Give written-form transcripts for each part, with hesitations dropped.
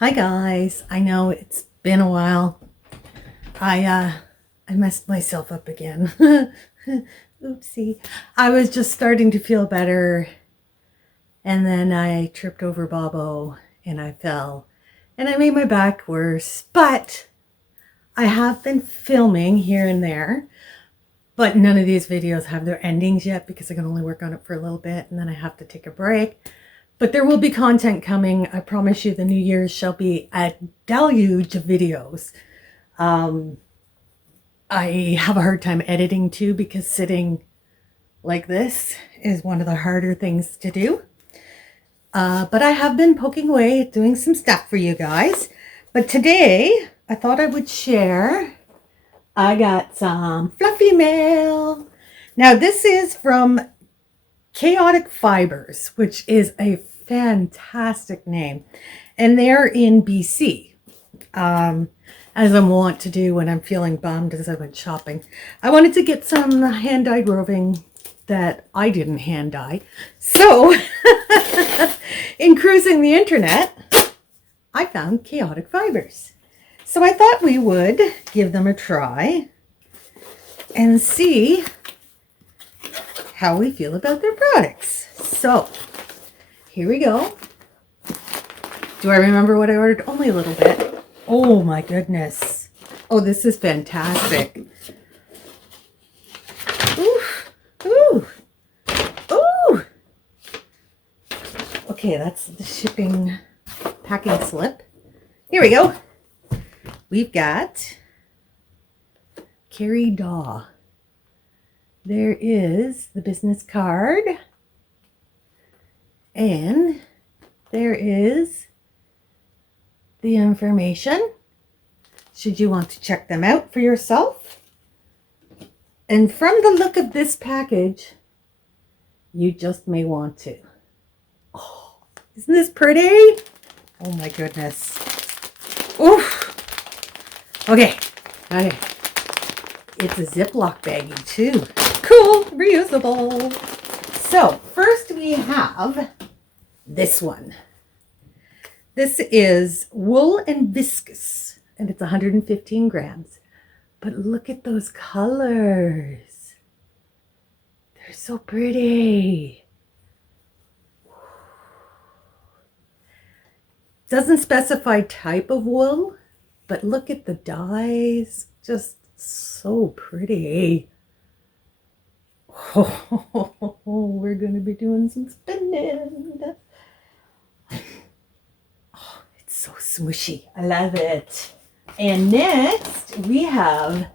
Hi guys, I know it's been a while. I messed myself up again. Oopsie. I was just starting to feel better and then I tripped over Bobo and I fell and I made my back worse. But I have been filming here and there, but none of these videos have their endings yet because I can only work on it for a little bit and then I have to take a break. But there will be content coming. I promise you the New Year's shall be a deluge of videos. I have a hard time editing too because sitting like this is one of the harder things to do. But I have been poking away at doing some stuff for you guys. But today I thought I would share. I got some fluffy mail. Now this is from Chaotic Fibres, which is a fantastic name. And they're in BC. As I want to do when I'm feeling bummed as I went shopping. I wanted to get some hand-dyed roving that I didn't hand dye. So, in cruising the internet, I found Chaotic Fibres. So I thought we would give them a try and see how we feel about their products. So, here we go. Do I remember what I ordered? Only a little bit. Oh my goodness. Oh, this is fantastic. Ooh, ooh, ooh. Okay, that's the shipping packing slip. Here we go. We've got Carrie Daw. There is the business card. And there is the information, should you want to check them out for yourself. And from the look of this package, you just may want to. Oh, isn't this pretty? Oh my goodness. Oof. Okay. It's a Ziploc baggie too. Cool, reusable. So first we have this one. This is wool and viscose, and it's 115 grams. But look at those colors. They're so pretty. Doesn't specify type of wool, but look at the dyes. Just so pretty. Oh, we're going to be doing some spinning. So smushy. I love it. And next we have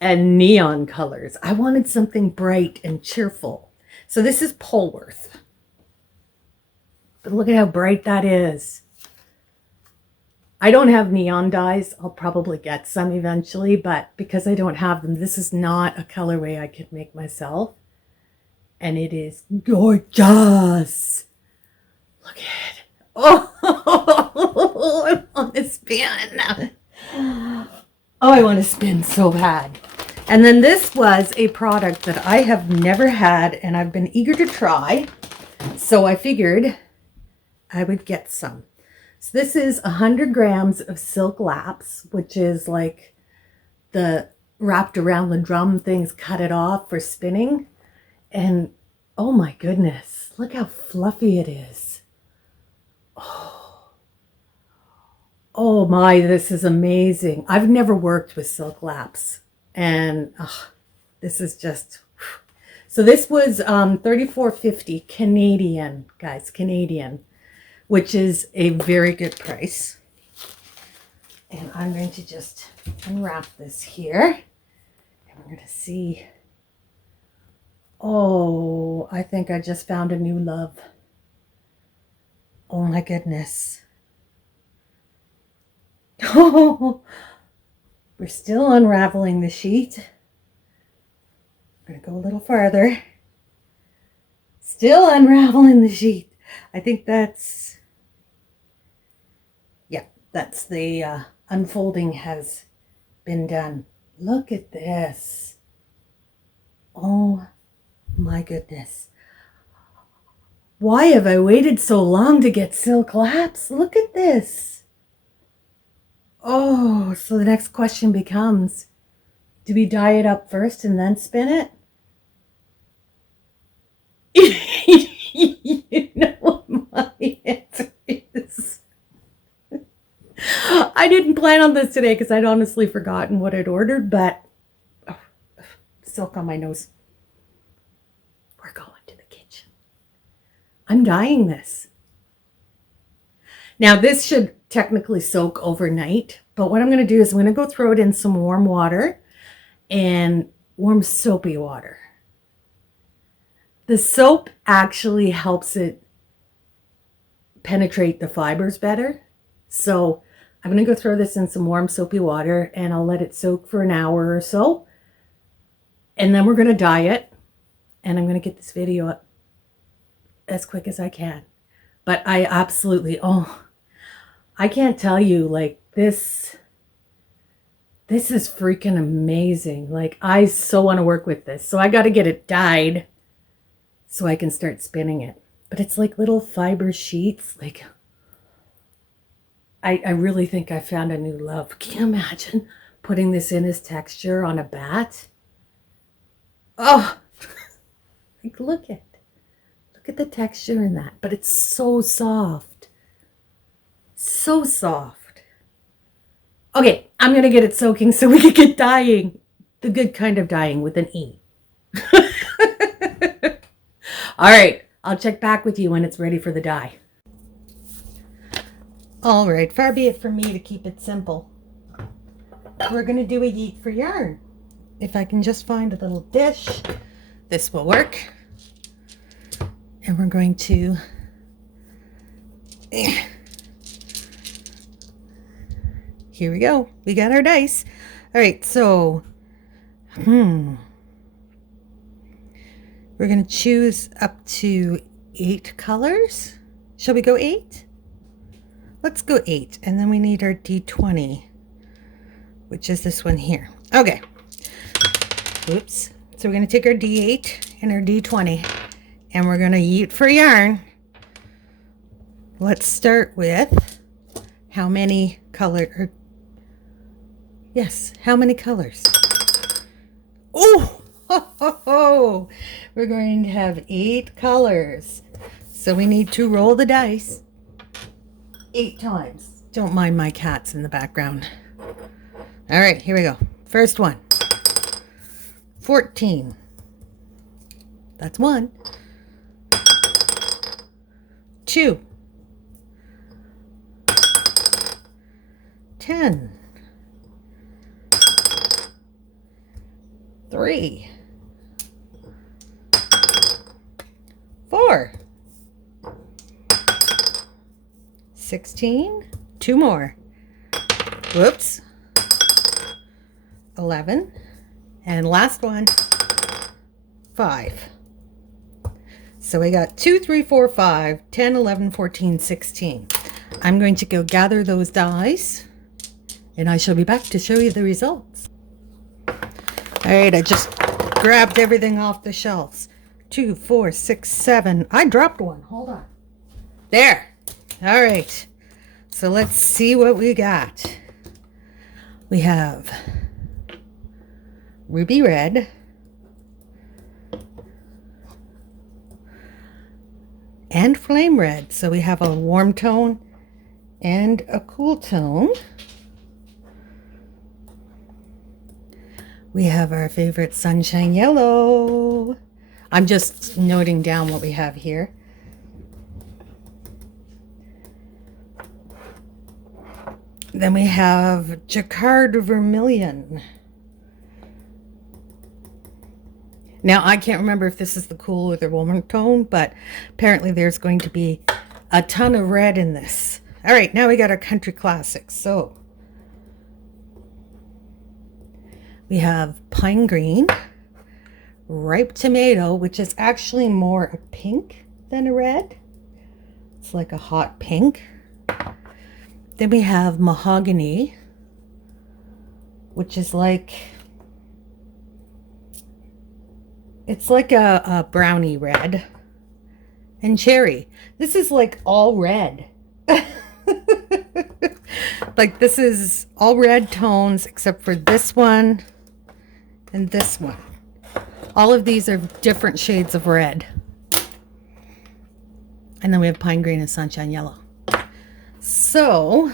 neon colors. I wanted something bright and cheerful. So this is Polworth. But look at how bright that is. I don't have neon dyes. I'll probably get some eventually, but because I don't have them, this is not a colorway I could make myself. And it is gorgeous. Look at it. Oh, I want to spin. Oh, I want to spin so bad. And then this was a product that I have never had and I've been eager to try. So I figured I would get some. So this is 100 grams of silk laps, which is like the wrapped around the drum things, cut it off for spinning. And oh my goodness, look how fluffy it is. Oh my, this is amazing. I've never worked with silk laps and this is just, so this was $34.50 Canadian, guys, Canadian, which is a very good price. And I'm going to just unwrap this here and we're going to see. Oh, I think I just found a new love. Oh my goodness. Oh, we're still unraveling the sheet. I'm going to go a little farther. Still unraveling the sheet. I think that's, yeah, that's the unfolding has been done. Look at this. Oh my goodness. Why have I waited so long to get silk laps? Look at this. Oh, so the next question becomes, do we dye it up first and then spin it? You know what my answer is. I didn't plan on this today because I'd honestly forgotten what I'd ordered, but silk on my nose. We're going to the kitchen. I'm dyeing this. Now this should technically soak overnight, but what I'm going to do is I'm going to go throw it in some warm water and warm soapy water. The soap actually helps it penetrate the fibers better. So I'm going to go throw this in some warm soapy water and I'll let it soak for an hour or so. And then we're going to dye it. And I'm going to get this video up as quick as I can. But I absolutely, I can't tell you, like, this is freaking amazing. Like, I so want to work with this. So I got to get it dyed so I can start spinning it. But it's like little fiber sheets. Like, I really think I found a new love. Can you imagine putting this in as texture on a bat? Oh, like, look at the texture in that. But it's so soft. So soft. Okay, I'm going to get it soaking so we can get dyeing. The good kind of dyeing with an E. All right, I'll check back with you when it's ready for the dye. All right, far be it from me to keep it simple. We're going to do a yeet for yarn. If I can just find a little dish, this will work. And we're going to... Here we go. We got our dice. All right, so... We're going to choose up to 8 colors. Shall we go 8? Let's go 8. And then we need our D20, which is this one here. Okay. Oops. So we're going to take our D8 and our D20, and we're going to yeet for yarn. Let's start with how many color... Yes, how many colors? Oh! Oh, we're going to have 8 colors. So we need to roll the dice 8 times. Don't mind my cats in the background. All right, here we go. First one. 14. That's 1. 2. 10. 3. 4. 16. 2 more. Whoops. 11. And last one. 5. So we got 2, 3, 4, 5, 10, 11, 14, 16. I'm going to go gather those dies, and I shall be back to show you the results. All right, I just grabbed everything off the shelves. 2, 4, 6, 7. I dropped one. Hold on. There. All right. So let's see what we got. We have ruby red, and flame red. So we have a warm tone and a cool tone. We have our favorite sunshine yellow. I'm just noting down what we have here. Then we have jacquard vermilion. Now, I can't remember if this is the cool or the warm tone, but apparently there's going to be a ton of red in this. All right, now we got our country classics. So we have pine green, ripe tomato, which is actually more a pink than a red. It's like a hot pink. Then we have mahogany, which is like, it's like a brownie red. and cherry. This is like all red. Like this is all red tones except for this one and this one. All of these are different shades of red. And then we have pine green and sunshine yellow. So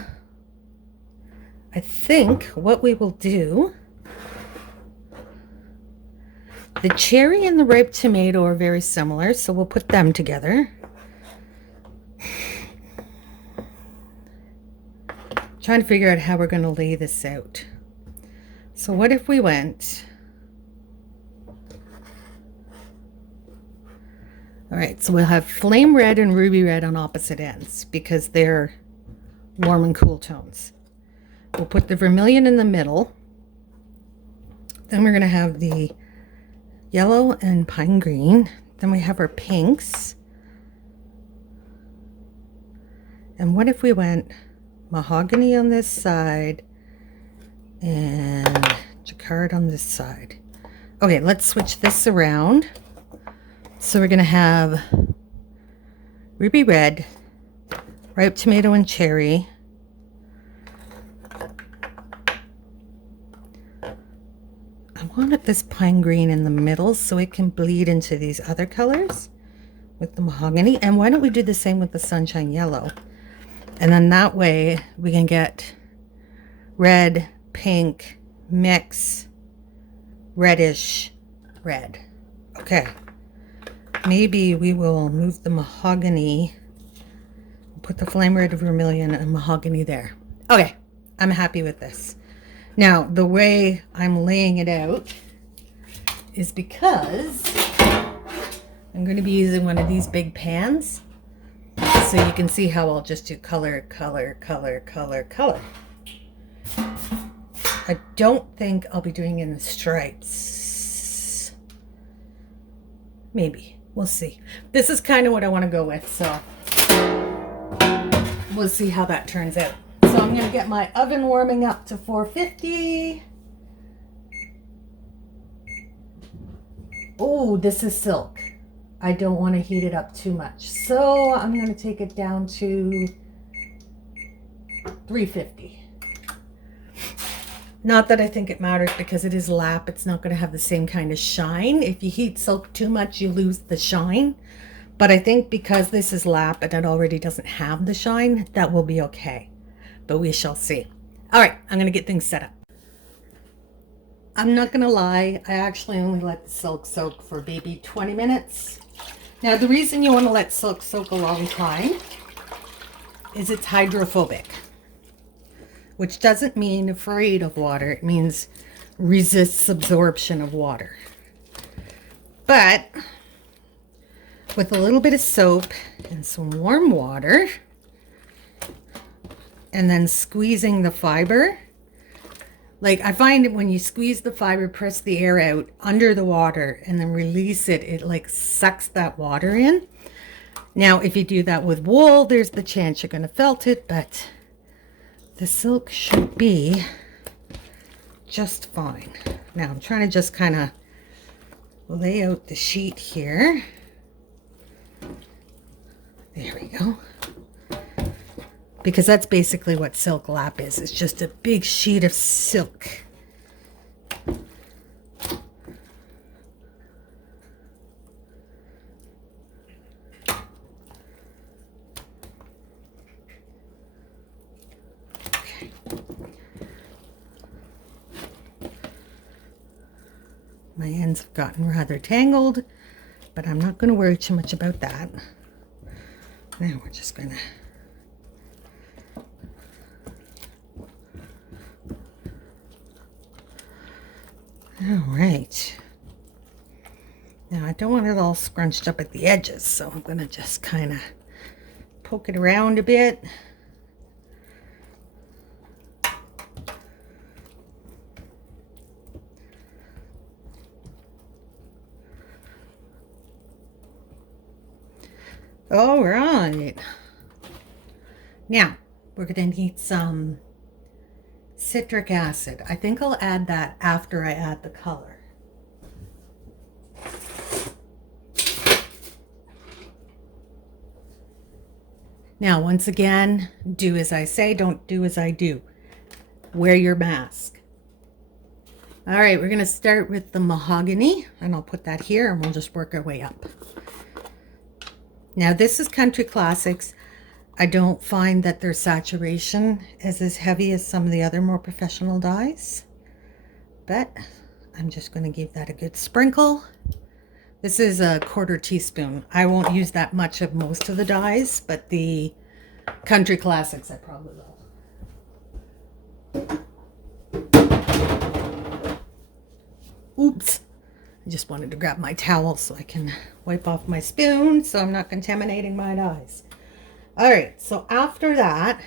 I think what we will do, the cherry and the ripe tomato are very similar, so we'll put them together. Trying to figure out how we're going to lay this out. So what if we went, all right, so we'll have flame red and ruby red on opposite ends because they're warm and cool tones. We'll put the vermilion in the middle. Then we're going to have the yellow and pine green. Then we have our pinks. And what if we went mahogany on this side and jacquard on this side? Okay, let's switch this around. So we're going to have ruby red, ripe tomato and cherry, I wanted this pine green in the middle so it can bleed into these other colors with the mahogany. And why don't we do the same with the sunshine yellow? And then that way we can get red, pink, mix, reddish red. Okay. Maybe we will move the mahogany, put the flame red, vermilion, and mahogany there. Okay. I'm happy with this. Now, the way I'm laying it out is because I'm going to be using one of these big pans. So you can see how I'll just do color, color, color, color, color. I don't think I'll be doing it in stripes. Maybe. We'll see. This is kind of what I want to go with, so we'll see how that turns out. So I'm going to get my oven warming up to 450. Oh, this is silk. I don't want to heat it up too much. So I'm going to take it down to 350. Not that I think it matters because it is lap. It's not going to have the same kind of shine. If you heat silk too much, you lose the shine. But I think because this is lap and it already doesn't have the shine, that will be okay. But we shall see. All right, I'm going to get things set up. I'm not going to lie. I actually only let the silk soak for maybe 20 minutes. Now, the reason you want to let silk soak a long time is it's hydrophobic, which doesn't mean afraid of water. It means resists absorption of water. But with a little bit of soap and some warm water, and then squeezing the fiber, like I find it when you squeeze the fiber, press the air out under the water and then release it, it like sucks that water in. Now, if you do that with wool, there's the chance you're going to felt it, but the silk should be just fine. Now, I'm trying to just kind of lay out the sheet here. There we go. Because that's basically what silk lap is. It's just a big sheet of silk. Okay. My ends have gotten rather tangled, but I'm not going to worry too much about that. Now we're just going to all right. Now I don't want it all scrunched up at the edges, so I'm going to just kind of poke it around a bit. All right. Now we're going to need some citric acid. I think I'll add that after I add the color. Now, once again, do as I say, don't do as I do. Wear your mask. All right, we're going to start with the mahogany, and I'll put that here, and we'll just work our way up. Now, this is Country Classics. I don't find that their saturation is as heavy as some of the other more professional dyes, but I'm just going to give that a good sprinkle. This is a 1/4 teaspoon. I won't use that much of most of the dyes, but the Country Classics I probably will. Oops. I just wanted to grab my towel so I can wipe off my spoon so I'm not contaminating my dyes. All right, so after that,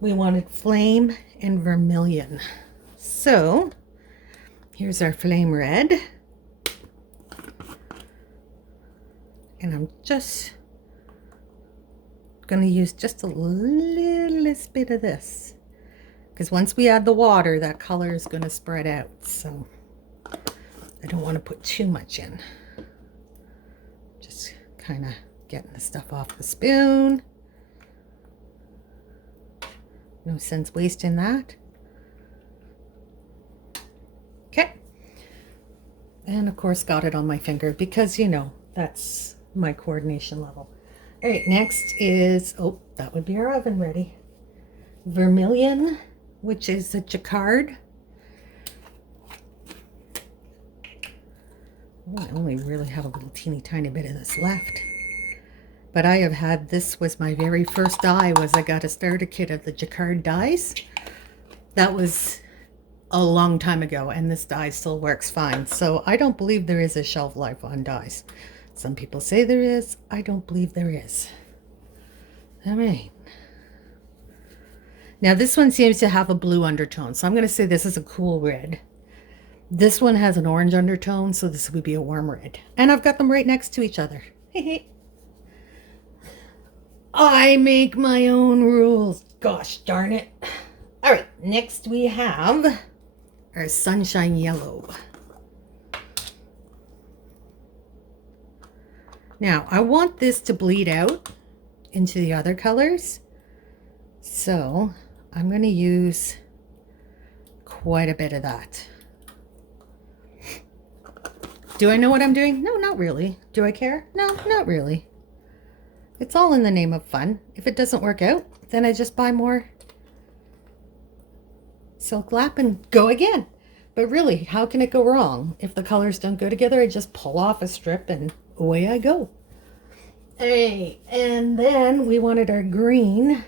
we wanted flame and vermilion. So here's our flame red. And I'm just going to use just a little bit of this, because once we add the water, that color is going to spread out. So I don't want to put too much in. Just kind of getting the stuff off the spoon. No sense wasting that. Okay. And of course got it on my finger because, you know, that's my coordination level. All right, next is, oh, that would be our oven ready. Vermilion, which is a jacquard. Oh, I only really have a little teeny tiny bit of this left. But I have had, this was my very first dye, was I got a starter kit of the jacquard dyes. That was a long time ago, and this dye still works fine. So I don't believe there is a shelf life on dyes. Some people say there is. I don't believe there is. All right. Now this one seems to have a blue undertone, so I'm going to say this is a cool red. This one has an orange undertone, so this would be a warm red. And I've got them right next to each other. I make my own rules. Gosh darn it. All right, next we have our sunshine yellow. Now, I want this to bleed out into the other colors, so I'm going to use quite a bit of that. Do I know what I'm doing? No, not really. Do I care? No, not really. It's all in the name of fun. If it doesn't work out, then I just buy more silk lap and go again. But really, how can it go wrong? If the colors don't go together, I just pull off a strip and away I go. Hey, and then we wanted our green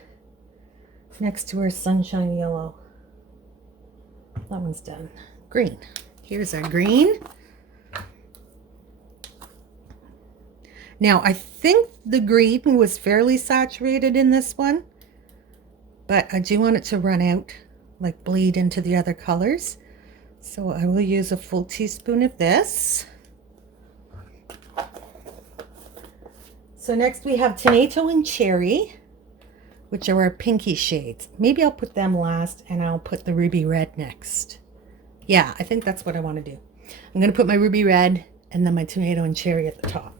next to our sunshine yellow. That one's done. Green. Here's our green. Now, I think the green was fairly saturated in this one, but I do want it to run out, like bleed into the other colors. So I will use a full teaspoon of this. So next we have tomato and cherry, which are our pinky shades. Maybe I'll put them last and I'll put the ruby red next. Yeah, I think that's what I want to do. I'm going to put my ruby red and then my tomato and cherry at the top.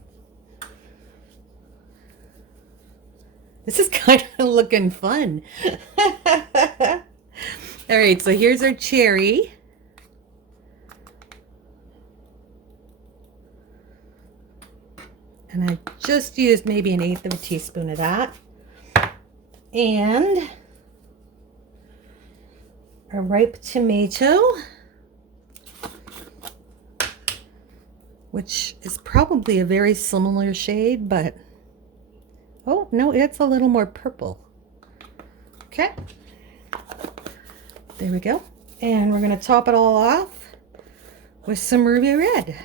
This is kind of looking fun. All right, so here's our cherry. And I just used maybe 1/8 of a teaspoon of that. And a ripe tomato, which is probably a very similar shade, but oh no, it's a little more purple. Okay, there we go. And we're going to top it all off with some ruby red.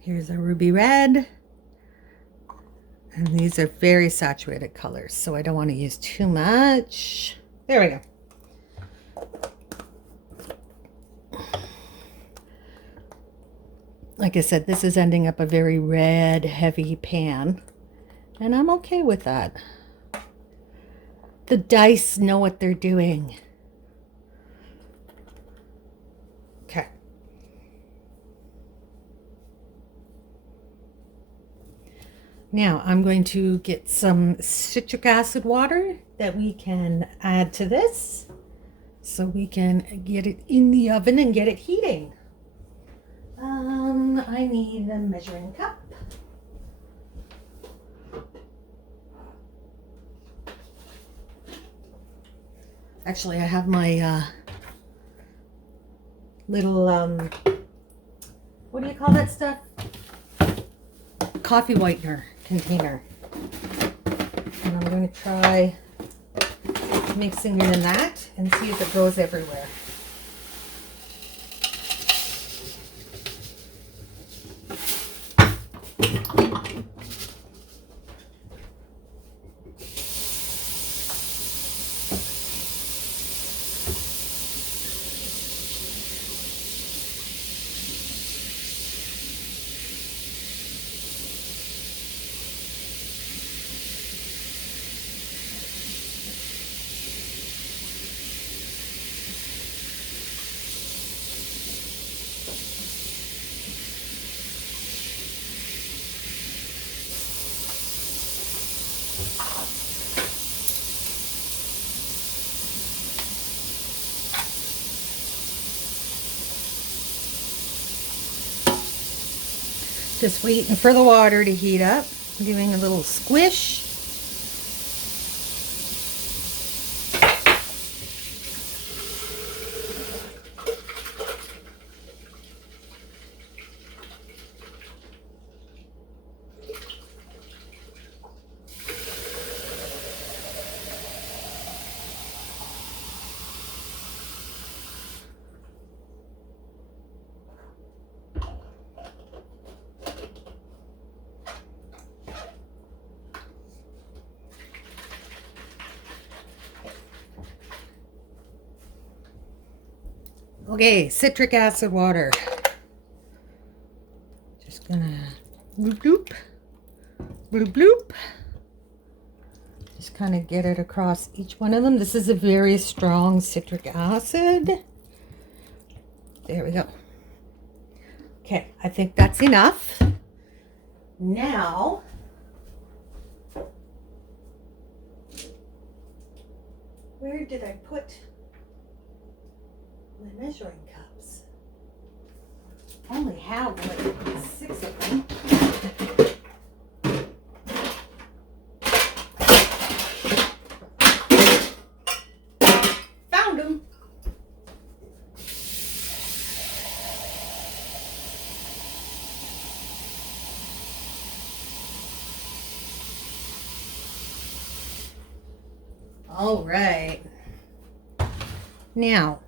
Here's a ruby red. And these are very saturated colors, so I don't want to use too much. There we go. Like I said, this is ending up a very red, heavy pan, and I'm okay with that. The dice know what they're doing. Okay. Now I'm going to get some citric acid water that we can add to this so we can get it in the oven and get it heating. I need a measuring cup. Actually, I have my little, what do you call that stuff? Coffee whitener container. And I'm going to try mixing it in that and see if it goes everywhere. Just waiting for the water to heat up, giving a little squish. Okay, citric acid water. Just gonna bloop bloop, bloop bloop. Just kind of get it across each one of them. This is a very strong citric acid. There we go. Okay, I think that's enough. Now, where did I put my measuring cups? I only have like 6 of them. Found them. All right. Now,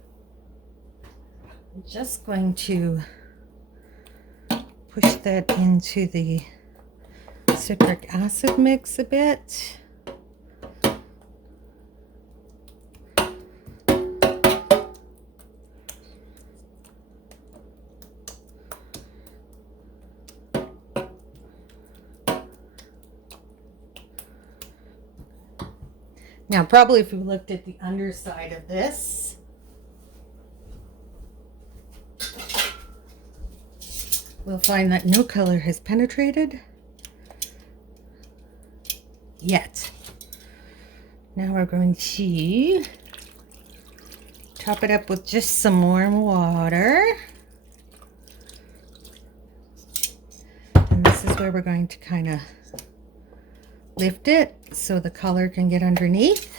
I'm just going to push that into the citric acid mix a bit. Now, probably if we looked at the underside of this, we'll find that no color has penetrated yet. Now we're going to top it up with just some warm water. And this is where we're going to kind of lift it so the color can get underneath.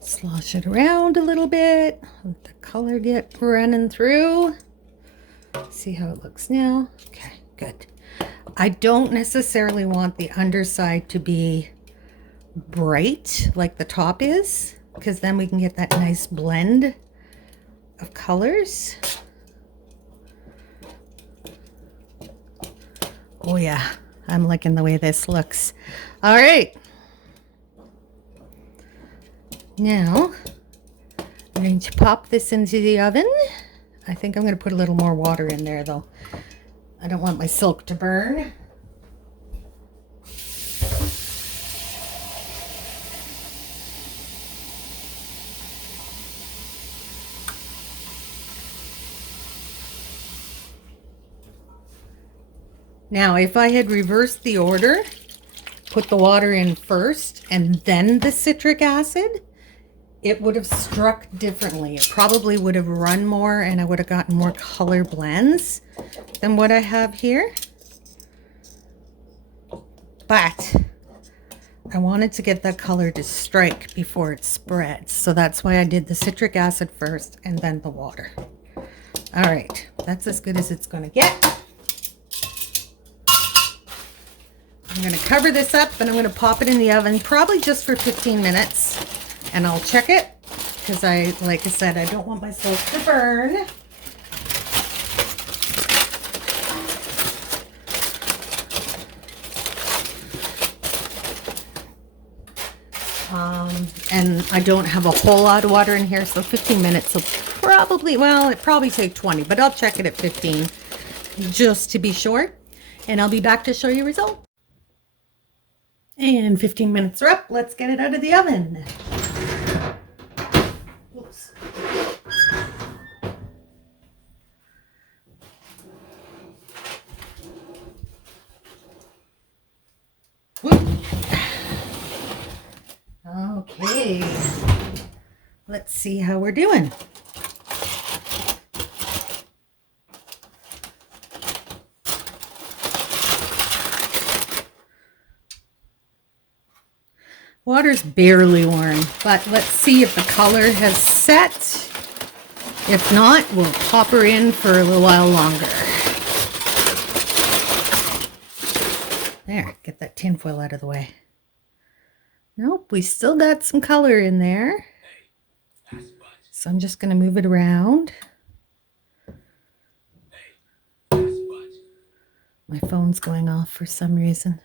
Slosh it around a little bit, let the color get running through. See how it looks now? Okay, good. I don't necessarily want the underside to be bright like the top is, because then we can get that nice blend of colors. Oh yeah, I'm liking the way this looks. All right. Now, I'm going to pop this into the oven. I think I'm going to put a little more water in there though. I don't want my silk to burn. Now, if I had reversed the order, put the water in first and then the citric acid, it would have struck differently. It probably would have run more and I would have gotten more color blends than what I have here. But I wanted to get that color to strike before it spreads. So that's why I did the citric acid first and then the water. All right, that's as good as it's going to get. I'm going to cover this up and I'm going to pop it in the oven probably just for 15 minutes and I'll check it because like I said, I don't want my silk to burn. And I don't have a whole lot of water in here, so 15 minutes will probably, well, it probably take 20, but I'll check it at 15 just to be sure. And I'll be back to show you the result. And 15 minutes are up. Let's get it out of the oven. Oops. Okay. Let's see how we're doing. Water's barely warm, but let's see if the color has set. If not, we'll pop her in for a little while longer. There, get that tinfoil out of the way. Nope, we still got some color in there. So I'm just going to move it around. My phone's going off for some reason.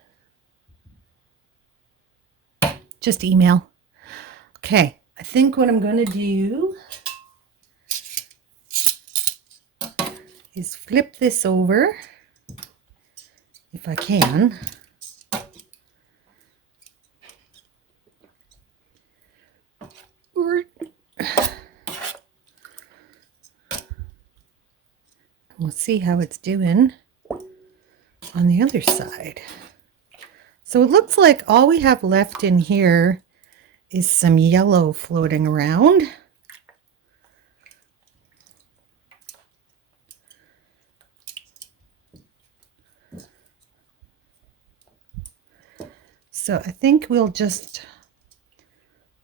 Just email. Okay, I think what I'm going to do is flip this over, if I can. We'll see how it's doing on the other side. So it looks like all we have left in here is some yellow floating around. So I think we'll just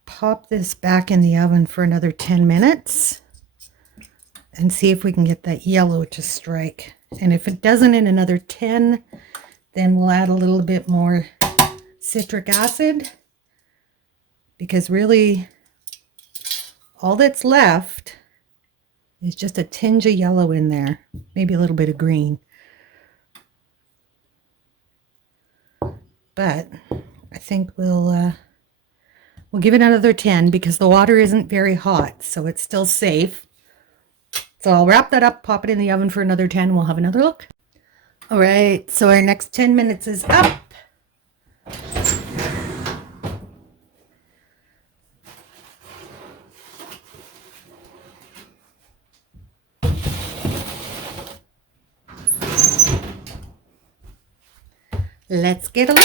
pop this back in the oven for another 10 minutes and see if we can get that yellow to strike. And if it doesn't in another 10, then we'll add a little bit more citric acid, because really all that's left is just a tinge of yellow in there, maybe a little bit of green. But I think we'll give it another 10 because the water isn't very hot, so it's still safe. So I'll wrap that up, pop it in the oven for another 10. We'll have another look. All right, so our next 10 minutes is up. Let's get a look.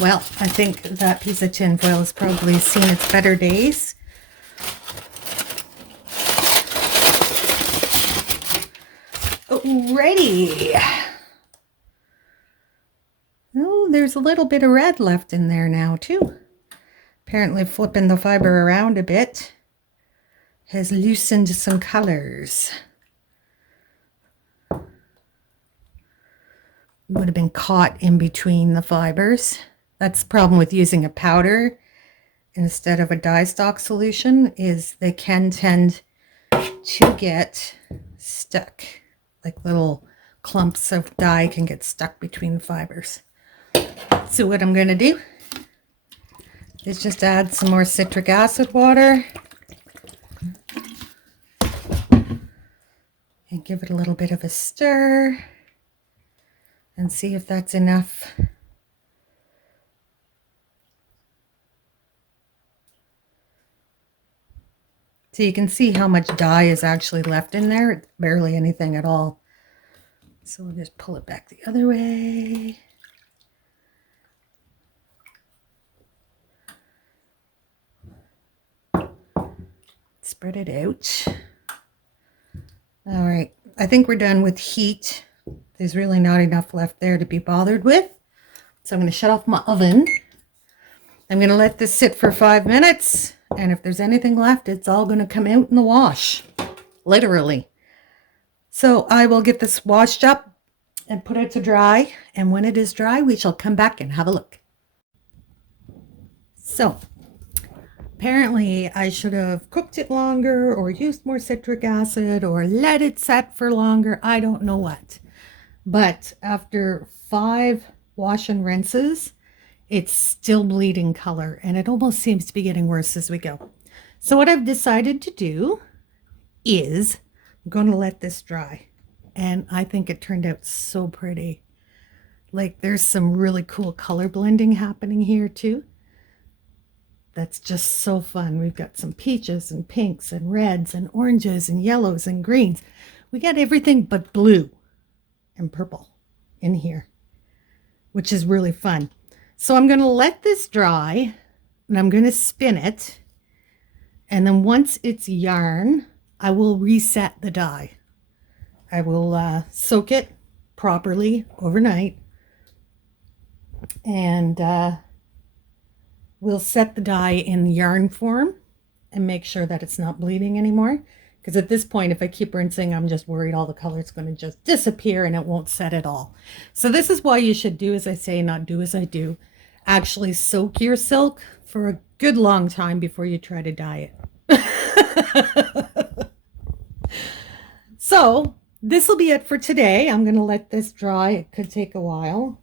Well, I think that piece of tinfoil has probably seen its better days. Alrighty. Oh, there's a little bit of red left in there now too. Apparently flipping the fiber around a bit has loosened some colors. Would have been caught in between the fibers. That's the problem with using a powder instead of a dye stock solution, is they can tend to get stuck. Like little clumps of dye can get stuck between the fibers. So what I'm going to do is just add some more citric acid water and give it a little bit of a stir and see if that's enough. So you can see how much dye is actually left in there. It's barely anything at all. So we'll just pull it back the other way. Spread it out. All right, I think we're done with heat. There's really not enough left there to be bothered with. So I'm going to shut off my oven. I'm going to let this sit for 5 minutes. And if there's anything left, it's all going to come out in the wash. Literally. So I will get this washed up and put it to dry. And when it is dry, we shall come back and have a look. So apparently I should have cooked it longer or used more citric acid or let it set for longer. I don't know what. But after 5 wash and rinses, it's still bleeding color, and it almost seems to be getting worse as we go. So what I've decided to do is I'm going to let this dry. And I think it turned out so pretty. Like, there's some really cool color blending happening here too. That's just so fun. We've got some peaches and pinks and reds and oranges and yellows and greens. We got everything but blue and purple in here, which is really fun. So I'm going to let this dry and I'm going to spin it. And then once it's yarn, I will reset the dye. I will soak it properly overnight. And we'll set the dye in yarn form and make sure that it's not bleeding anymore. Because at this point, if I keep rinsing, I'm just worried all the color is going to just disappear and it won't set at all. So this is why you should do as I say, not do as I do. Actually soak your silk for a good long time before you try to dye it. So this will be it for today. I'm going to let this dry. It could take a while.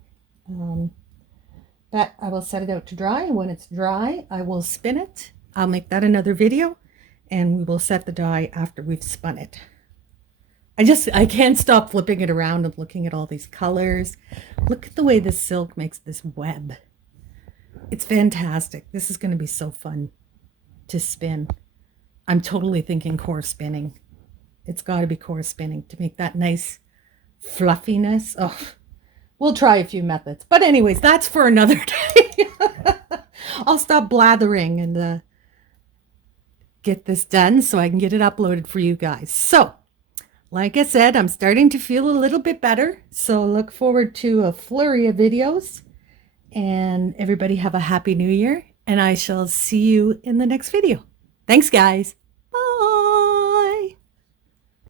But I will set it out to dry. When it's dry, I will spin it. I'll make that another video. And we will set the dye after we've spun it. I can't stop flipping it around and looking at all these colors. Look at the way this silk makes this web. It's fantastic. This is going to be so fun to spin. I'm totally thinking core spinning. It's got to be core spinning to make that nice fluffiness. Oh, we'll try a few methods. But anyways, that's for another day. I'll stop blathering and get this done so I can get it uploaded for you guys. So, like I said, I'm starting to feel a little bit better. So look forward to a flurry of videos. And everybody have a happy new year. And I shall see you in the next video. Thanks, guys.